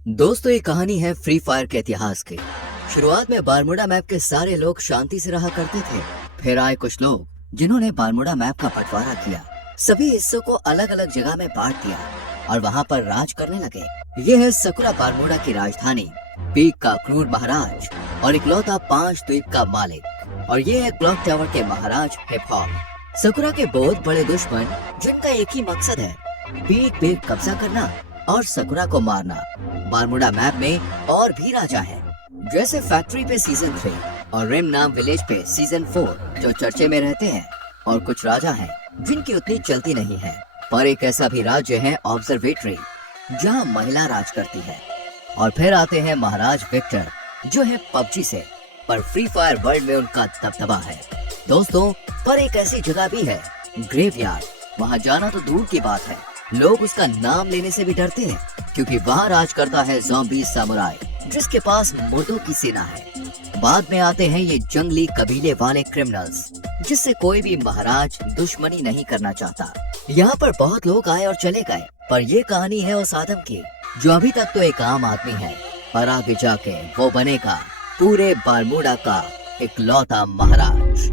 दोस्तों, ये कहानी है फ्री फायर के इतिहास की। शुरुआत में बारमूडा मैप के सारे लोग शांति से रहा करते थे। फिर आए कुछ लोग जिन्होंने बारमूडा मैप का बंटवारा किया, सभी हिस्सों को अलग अलग जगह में बांट दिया और वहाँ पर राज करने लगे। ये है सकुरा, बारमूडा की राजधानी, पीक का क्रूर महाराज और इकलौता 5 द्वीप का मालिक। और ये है क्लॉक टावर के महाराज हिप हॉप। सकुरा के बहुत बड़े दुश्मन जिनका एक ही मकसद है, पीक पे कब्जा करना और सकुरा को मारना। बारमूडा मैप में और भी राजा हैं, जैसे फैक्ट्री पे सीजन 3 और रिम नाम विलेज पे सीजन 4 जो चर्चे में रहते हैं। और कुछ राजा हैं जिनकी उतनी चलती नहीं है। पर एक ऐसा भी राज्य है ऑब्जर्वेटरी, जहाँ महिला राज करती है। और फिर आते हैं महाराज विक्टर, जो है पबजी से, पर फ्री फायर वर्ल्ड में उनका दबदबा है। दोस्तों, पर एक ऐसी जगह भी है, ग्रेवयार्ड। वहाँ जाना तो दूर की बात है, लोग उसका नाम लेने से भी डरते हैं, क्योंकि वहाँ राज करता है ज़ॉम्बी सामुराई, जिसके पास मुर्दों की सेना है। बाद में आते हैं ये जंगली कबीले वाले क्रिमिनल्स, जिससे कोई भी महाराज दुश्मनी नहीं करना चाहता। यहाँ पर बहुत लोग आए और चले गए, पर ये कहानी है उस आदम की जो अभी तक तो एक आम आदमी है, पर आगे जाके वो बनेगा पूरे बारमूडा का इकलौता महाराज।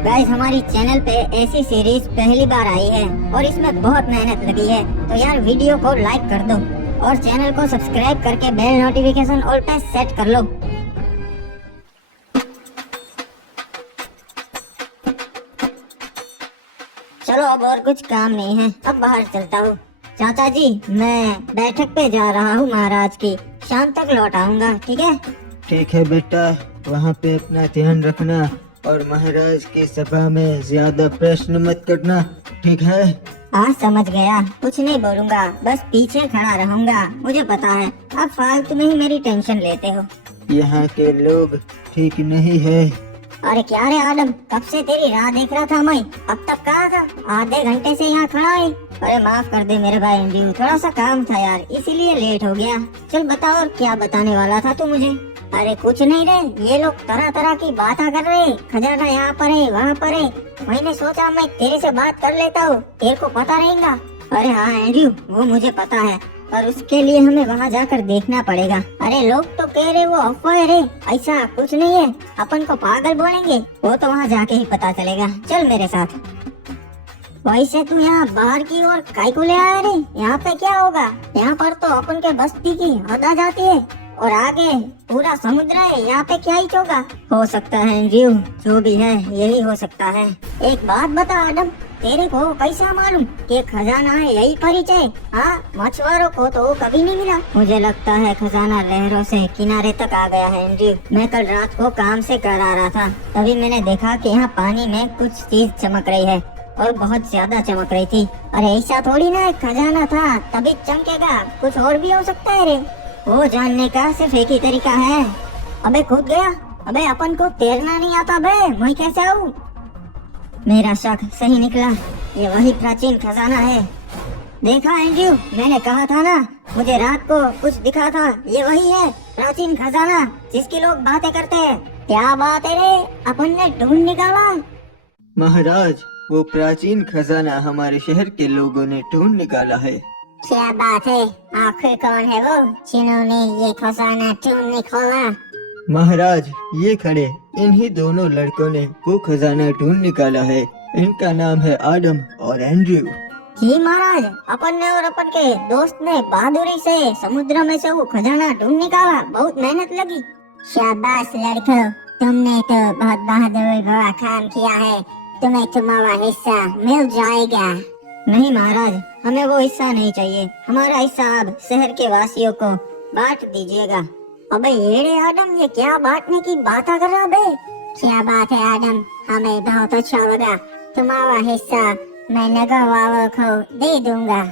गाइस, हमारी चैनल पे ऐसी सीरीज पहली बार आई है और इसमें बहुत मेहनत लगी है, तो यार वीडियो को लाइक कर दो और चैनल को सब्सक्राइब करके बेल नोटिफिकेशन ऑल पे सेट कर लो। चलो, अब और कुछ काम नहीं है, अब बाहर चलता हूँ। चाचा जी, मैं बैठक पे जा रहा हूँ महाराज की, शाम तक लौट आऊंगा, ठीक है? ठीक है बेटा, वहाँ पे अपना ध्यान रखना और महाराज की सभा में ज्यादा प्रश्न मत करना, ठीक है? हाँ, समझ गया, कुछ नहीं बोलूंगा, बस पीछे खड़ा रहूंगा। मुझे पता है आप फालतू में ही मेरी टेंशन लेते हो। यहाँ के लोग ठीक नहीं है। अरे क्या रे आदम, कब से तेरी राह देख रहा था मैं, अब तक कहाँ था? आधे घंटे से यहाँ खड़ा है। अरे माफ कर दे मेरे भाई एंड्रयू, थोड़ा सा काम था यार, इसीलिए लेट हो गया। चल बता, और क्या बताने वाला था तू मुझे? अरे कुछ नहीं रे, ये लोग तरह तरह की बातें कर रहे, खजाना यहाँ पर है वहाँ पर है। मैंने सोचा मैं तेरे से बात कर लेता हूँ, तेरे को पता रहेगा। अरे हाँ एंड्रयू, वो मुझे पता है, पर उसके लिए हमें वहाँ जाकर देखना पड़ेगा। अरे लोग तो कह रहे वो अफवाह रे, ऐसा कुछ नहीं है, अपन को पागल बोलेंगे, वो तो वहाँ जाके ही पता चलेगा। चल मेरे साथ। वैसे तू यहाँ बाहर की ओर काहे को ले आया रे? यहाँ पे क्या होगा? यहाँ पर तो अपन के बस्ती की हद आ जाती है और आगे पूरा समुद्र है, यहाँ पे क्या ही होगा? हो सकता है एंड्रयू, जो भी है यही हो सकता है। एक बात बता आदम, तेरे को कैसा मालूम कि खजाना है यही परिचय? हाँ, मछुआरों को तो कभी नहीं मिला। मुझे लगता है खजाना लहरों से किनारे तक आ गया है एंड्रयू। मैं कल रात को काम से घर आ रहा था, तभी मैंने देखा कि यहाँ पानी में कुछ चीज चमक रही है और बहुत ज्यादा चमक रही थी। अरे ऐसा थोड़ी ना खजाना था तभी चमकेगा, कुछ और भी हो सकता है रे। वो जानने का सिर्फ एक ही तरीका है। अबे कूद गया, अबे अपन को तैरना नहीं आता बे, मैं कैसे आऊँ? मेरा शक सही निकला, ये वही प्राचीन खजाना है। देखा एंड्रयू, मैंने कहा था ना, मुझे रात को कुछ दिखा था, ये वही है प्राचीन खजाना जिसकी लोग बातें करते हैं। क्या बात है रे, अपन ने ढूंढ निकाला। महाराज, वो प्राचीन खजाना हमारे शहर के लोगों ने ढूंढ निकाला है। क्या बात है, आखिर कौन है वो जिन्होंने ये खजाना ढूंढ निकाला? महाराज, ये खड़े इन्हीं दोनों लड़कों ने वो खजाना ढूंढ निकाला है। इनका नाम है आदम और एंड्रयू। जी महाराज, अपन ने और अपन के दोस्त ने बहादुरी से समुद्र में से वो खजाना ढूंढ निकाला, बहुत मेहनत लगी। शाबाश लड़कों, तुमने तो बहुत बहादुरी भरा काम किया है, तुम्हें तुम्हारा हिस्सा मिल जाएगा। नहीं महाराज, हमें वो हिस्सा नहीं चाहिए, हमारा हिस्सा आप शहर के वासियों को बांट दीजिएगा। अबे ये आदम, ये क्या बांटने की बात कर रहा बे? क्या बात है आदम, हमें बहुत अच्छा लगा, तुम्हारा हिस्सा मैं नगर वालों को दे दूंगा।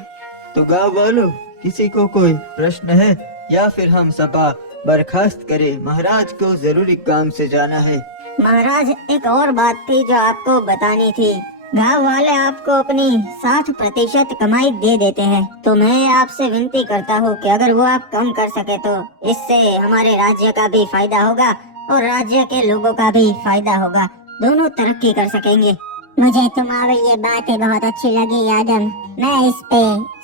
तो गाँव वालों, किसी को कोई प्रश्न है या फिर हम सभा बर्खास्त करें? महाराज को जरूरी काम से जाना है। महाराज, एक और बात थी जो आपको बतानी थी। गांव वाले आपको अपनी 60% कमाई दे देते हैं, तो मैं आपसे विनती करता हूँ कि अगर वो आप कम कर सके तो इससे हमारे राज्य का भी फायदा होगा और राज्य के लोगों का भी फायदा होगा। दोनों तरक्की कर सकेंगे। मुझे तुम्हारी ये बातें बहुत अच्छी लगी आदम, मैं इस पे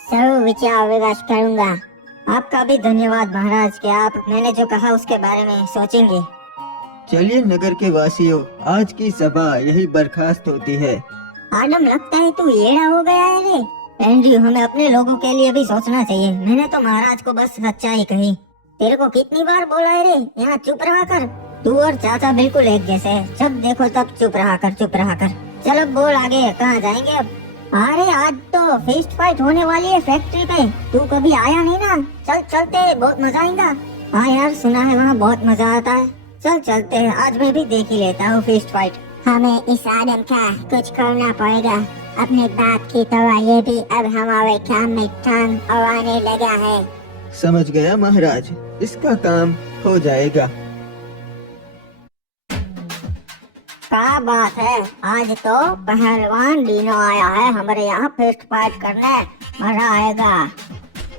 जरूर विचार विमर्श करूंगा। आपका भी धन्यवाद महाराज कि आप मैंने जो कहा उसके बारे में सोचेंगे। चलिए नगर के वासियों, आज की सभा यही बर्खास्त होती है। आदम लगता है तू येड़ा हो गया है रे। एंड्रयू, हमें अपने लोगों के लिए भी सोचना चाहिए। मैंने तो महाराज को बस सच्चाई कही। तेरे को कितनी बार बोला है रे, यहाँ चुप रहा कर। तू और चाचा बिल्कुल एक जैसे हैं। जब देखो तब चुप रहा कर, चुप रहा कर। चल अब बोल आगे, कहाँ जाएंगे अब? अरे आज तो फिस्ट फाइट होने वाली है फैक्ट्री पे। तू कभी आया नहीं ना, चल चलते, बहुत मजा आएगा। हाँ यार, सुना है वहाँ बहुत मजा आता है। चल चलते हैं, आज मैं भी देख ही लेता हूँ फिस्ट फाइट। हमें इस आदम का कुछ करना पड़ेगा। अपने बाप की तरह ये भी अब हमारे काम में टांग अड़ाने लगा है। समझ गया महाराज, इसका काम हो जाएगा। क्या बात है, आज तो पहलवान डीनो आया है हमारे यहाँ फिस्ट फाइट करने। मजा आएगा।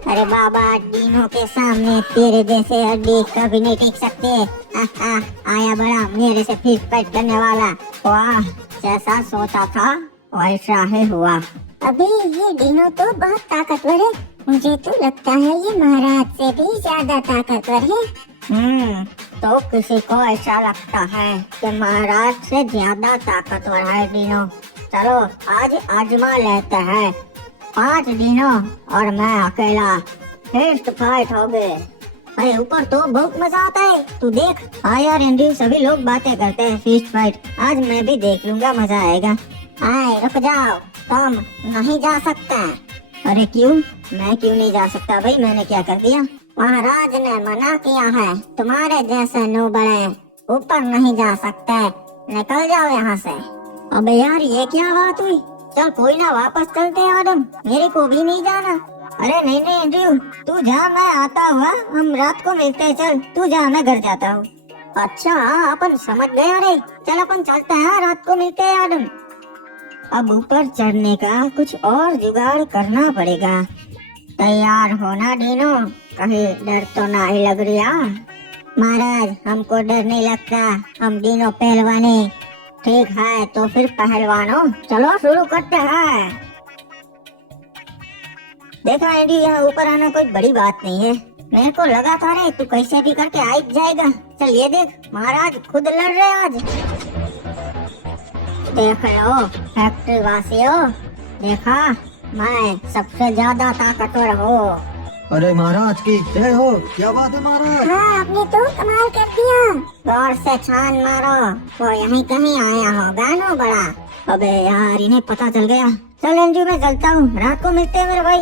अरे बाबा, डीनो के सामने तेरे जैसे हड्डी कभी नहीं टिक सकते। आया बड़ा मेरे से फिस्ट फाइट करने वाला। वाह, जैसा सोचा था वैसा ही हुआ। अबे ये डीनो तो बहुत ताकतवर है। मुझे तो लगता है ये महाराज से भी ज्यादा ताकतवर है। तो किसी को ऐसा लगता है कि महाराज से ज्यादा ताकतवर है डीनो। चलो आज आजमा लेते हैं। 5 डीनो और मैं अकेला, फिस्ट फाइट हो गए। अरे ऊपर तो बहुत मजा आता है, तू देख। हाँ यार एंड्रयू, सभी लोग बातें करते हैं फिस्ट फाइट। आज मैं भी देख लूंगा, मजा आएगा। आए रुक जाओ, तुम नहीं जा सकते। अरे क्यों? मैं क्यों नहीं जा सकता भाई, मैंने क्या कर दिया? महाराज ने मना किया है, तुम्हारे जैसे नूबड़े ऊपर नहीं जा सकते। निकल जाओ यहाँ से। अबे यार ये क्या बात हुई? चल कोई ना, वापस चलते हैं आदम, मेरे को भी नहीं जाना। अरे नहीं नहीं एंड्रयू, तू जा, मैं आता हुआ, हम रात को मिलते हैं। चल तू जा, मैं घर जाता हूँ। अच्छा हाँ, अपन समझ गए। अरे चल अपन चलते हैं, रात को मिलते हैं आदम। अब ऊपर चढ़ने का कुछ और जुगाड़ करना पड़ेगा। तैयार होना डीनो, कहीं डर तो नहीं लग रहा? महाराज हमको डर नहीं लगता, हम डीनो पहलवाने। ठीक है तो फिर पहलवानों, चलो शुरू करते हैं। देखा एंडी, यहाँ ऊपर आना कोई बड़ी बात नहीं है। मेरे को लगा था रे तू कैसे भी करके आ जाएगा। चल ये देख, महाराज खुद लड़ रहे आज। देख लो फैक्ट्री वासियों, देखा मैं सबसे ज्यादा ताकतवर हूँ। अरे महाराज की जय हो, क्या बात है महाराज? हाँ, आपने तो कमाल कर दिया। गौर से छान मारो, वो यहीं कहीं आया होगा नो बड़ा। अबे यार, इन्हें पता चल गया। चल एंड्रयू, मैं चलता हूँ, रात को मिलते हैं मेरे भाई।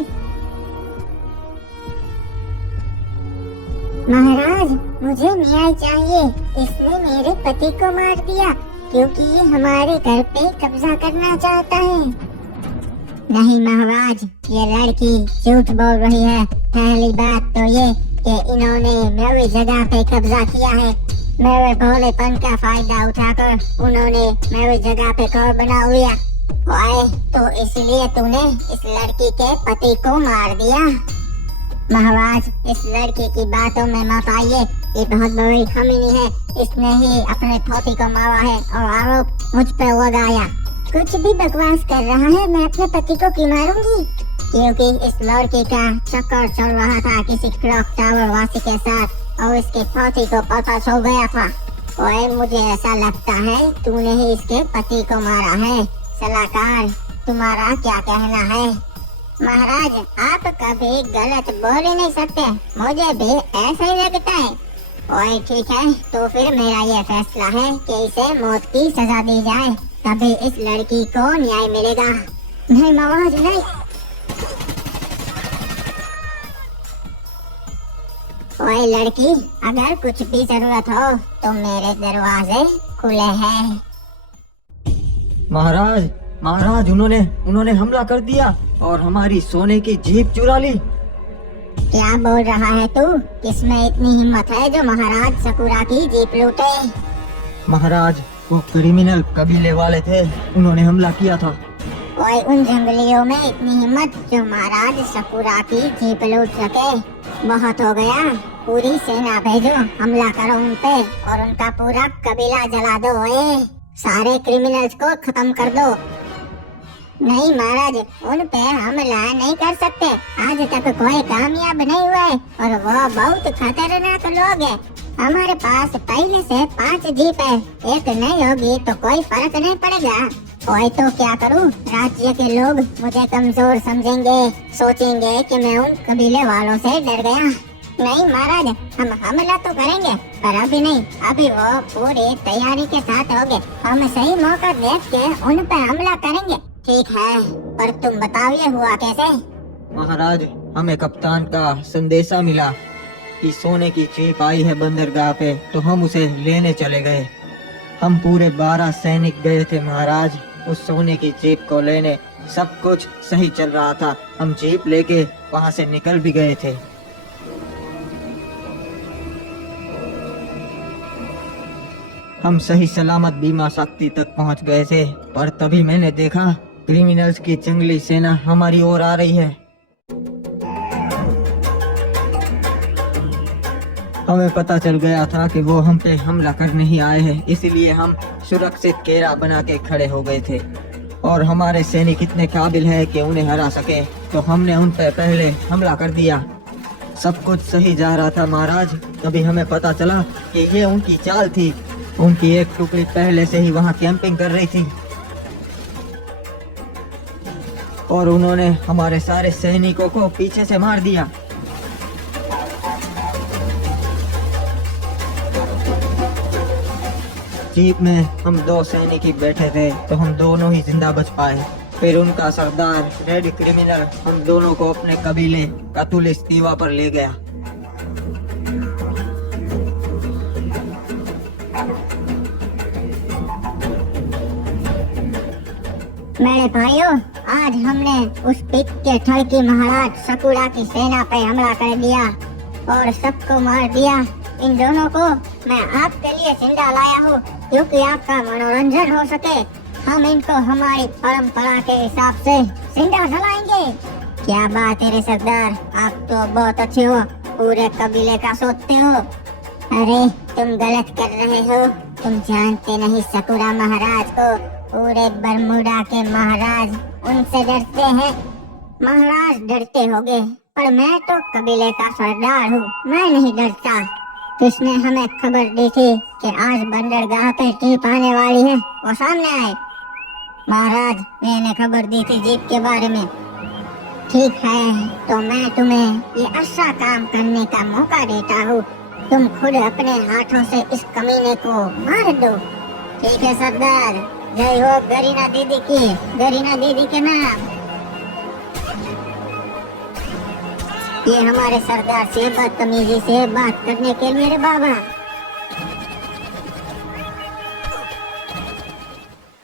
महाराज मुझे न्याय चाहिए। इसने मेरे पति को मार दिया क्योंकि ये हमारे घर पे कब्जा करना चाहता है। नहीं महाराज, ये लड़की झूठ बोल रही है। पहली बात तो ये कि इन्होंने मेरी जगह पे कब्जा किया है। मेरे भोलेपन का फायदा उठाकर उन्होंने मेरी जगह पे घर बना लिया। ओए, तो इसलिए तूने इस लड़की के पति को मार दिया। महाराज, इस लड़की की बातों में मत आइए, ये बहुत बड़ी कमीनी है। इसने ही अपने पति को मारा है और आरोप मुझ पे लगाया। कुछ भी बकवास कर रहा है, मैं अपने पति को क्यों मारूंगी? क्योंकि इस लड़की का चक्कर चल रहा था किसी क्लॉक टावर वासी के साथ और इसके पति को पता चल गया था। ओए, मुझे ऐसा लगता है तूने ही इसके पति को मारा है। सलाहकार, तुम्हारा क्या कहना है? महाराज, आप कभी गलत बोल ही नहीं सकते, मुझे भी ऐसा ही लगता है। ओए ठीक है, तो फिर मेरा ये फैसला है कि इसे मौत की सजा दी जाए, तभी इस लड़की को न्याय मिलेगा। नहीं महाराज नहीं। ओए लड़की, अगर कुछ भी जरूरत हो तो मेरे दरवाजे खुले हैं। महाराज, महाराज उन्होंने हमला कर दिया और हमारी सोने की जीप चुरा ली। क्या बोल रहा है तू? किसमें इतनी हिम्मत है जो महाराज सकुरा की जीप लूटे? महाराज, वो क्रिमिनल कबीले वाले थे, उन्होंने हमला किया था। ओए, उन जंगलियों में इतनी हिम्मत जो महाराज सकुरा की जीप लूट सके? बहुत हो गया, पूरी सेना भेजो, हमला करो उन पे और उनका पूरा कबीला जला दो। ओए सारे क्रिमिनल्स को खत्म कर दो। नहीं महाराज, उन पे हमला नहीं कर सकते। आज तक कोई कामयाब नहीं हुआ है और वो बहुत खतरनाक लोग हैं। हमारे पास पहले से 5 जीप है, एक नहीं होगी तो कोई फर्क नहीं पड़ेगा। कोई तो क्या करूं, राज्य के लोग मुझे कमजोर समझेंगे, सोचेंगे कि मैं उन कबीले वालों से डर गया। नहीं महाराज, हम हमला तो करेंगे पर अभी नहीं, अभी वो पूरी तैयारी के साथ होंगे। हम सही मौका देख के उन पे हमला करेंगे। ठीक है, पर तुम बताओ ये हुआ कैसे? महाराज, हमें कप्तान का संदेशा मिला कि सोने की जीप आई है बंदरगाह पे, तो हम उसे लेने चले गए। हम पूरे 12 सैनिक गए थे महाराज उस सोने की जीप को लेने। सब कुछ सही चल रहा था, हम जीप लेके वहाँ से निकल भी गए थे। हम सही सलामत बीमा शक्ति तक पहुँच गए थे, पर तभी मैंने देखा क्रिमिनल्स की जंगली सेना हमारी ओर आ रही है। हमें पता चल गया था कि वो हम पे हमला करने ही आए हैं, इसलिए हम सुरक्षित घेरा बना के खड़े हो गए थे। और हमारे सैनिक इतने काबिल हैं कि उन्हें हरा सके, तो हमने उन पे पहले हमला कर दिया। सब कुछ सही जा रहा था महाराज, तभी हमें पता चला कि ये उनकी चाल थी। उनकी एक टुकड़ी पहले से ही वहाँ कैंपिंग कर रही थी और उन्होंने हमारे सारे सैनिकों को पीछे से मार दिया। जीप में हम 2 सैनिक ही बैठे थे, तो हम दोनों ही जिंदा बच पाए। फिर उनका सरदार रेड क्रिमिनल हम दोनों को अपने कबीले कतुलिस दीवा पर ले गया। मेरे भाइयों, आज हमने उस पिक के ठड़की महाराज सकुरा की सेना पे हमला कर दिया और सबको मार दिया। इन दोनों को मैं आपके लिए जिंदा लाया हूँ, क्योंकि आपका मनोरंजन हो सके। हम इनको हमारी परंपरा के हिसाब से जिंदा जलाएंगे। क्या बात है रे सरदार, आप तो बहुत अच्छे हो, पूरे कबीले का सोचते हो। अरे तुम गलत कर रहे हो, तुम जानते नहीं सकुरा महाराज को। पूरे बरमुडा के महाराज उनसे डरते हैं। महाराज डरते होंगे, पर मैं तो कबीले का सरदार हूँ, मैं नहीं डरता। किसने हमें खबर दी थी कि आज बंदरगाह पे जीप आने वाली है? वो सामने आए। महाराज, मैंने खबर दी थी जीप के बारे में। ठीक है, तो मैं तुम्हें ये अच्छा काम करने का मौका देता हूँ। तुम खुद अपने हाथों से इस कमीने को मार दो। ठीक है सरदार, जय हो गरीना दीदी की, गरीना दीदी के नाम। ये हमारे सरदार से बदतमीजी से बात करने के मेरे बाबा।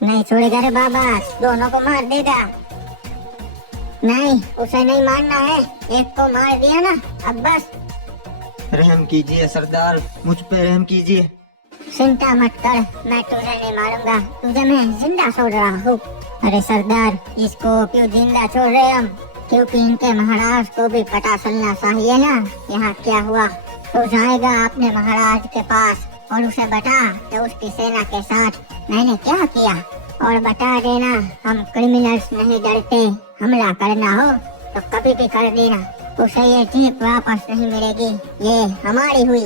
नहीं छोड़ेगा रे बाबा, दोनों को मार देगा। नहीं, उसे नहीं मारना है, एक को मार दिया ना, अब बस। रहम कीजिए सरदार, मुझ पे रहम कीजिए। चिंता मत कर, मैं तुझे नहीं मारूंगा, तुझे मैं जिंदा छोड़ रहा हूँ। अरे सरदार, इसको क्यों जिंदा छोड़ रहे हम? क्योंकि इनके महाराज को भी पता चलना चाहिए ना यहाँ क्या हुआ। तो जाएगा अपने महाराज के पास और उसे बता कि उसकी सेना के साथ मैंने क्या किया, और बता देना हम क्रिमिनल्स नहीं डरते, हमला करना हो तो कभी भी कर देना। उसे ये जीप वापस नहीं मिलेगी, ये हमारी हुई।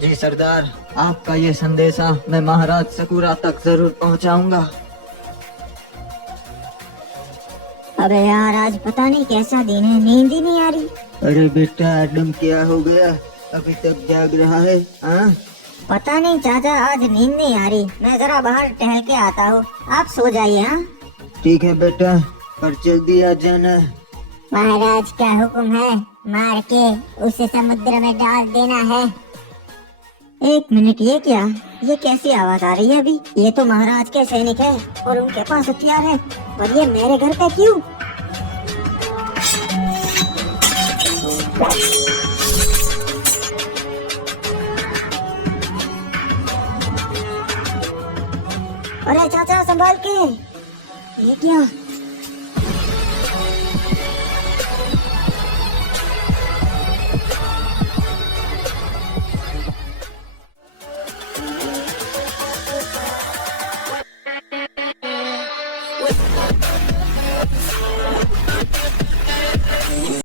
जी सरदार, आपका ये संदेशा मैं महाराज सकुरा तक जरूर पहुंचाऊंगा। अबे यार, आज पता नहीं कैसा दिन है, नींद ही नहीं आ रही। अरे बेटा आदम, क्या हो गया? अभी तक जाग रहा है? हाँ, पता नहीं चाचा, आज नींद नहीं आ रही। मैं जरा बाहर टहल के आता हूँ, आप सो जाइए। हाँ ठीक है बेटा, पर जल्दी आ जाना। महाराज का हुक्म है, मार के उसे समुद्र में डाल देना है। एक मिनट, ये क्या? ये कैसी आवाज आ रही है अभी? ये तो महाराज के सैनिक है और उनके पास हथियार है, और ये मेरे घर पे क्यों? अरे चाचा, संभाल के। ये क्या?